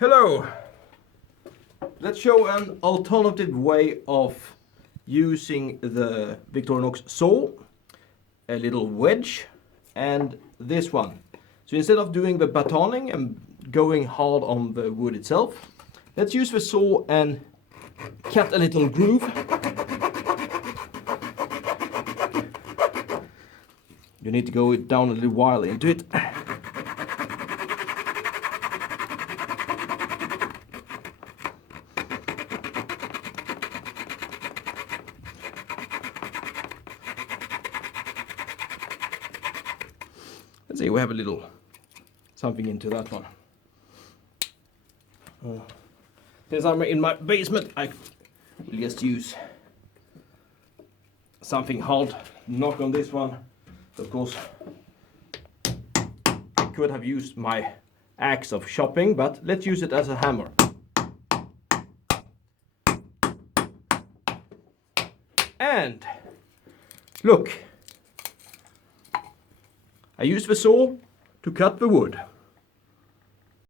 Hello! Let's show an alternative way of using the Victorinox saw, a little wedge, and this one. So instead of doing the batoning and going hard on the wood itself, let's use the saw and cut a little groove. You need to go down a little while into it. Let's see, we have a little something into that one. Since I'm in my basement, I will just use something hard, knock on this one. Of course, I could have used my axe of chopping, but let's use it as a hammer. And look, I use the saw to cut the wood.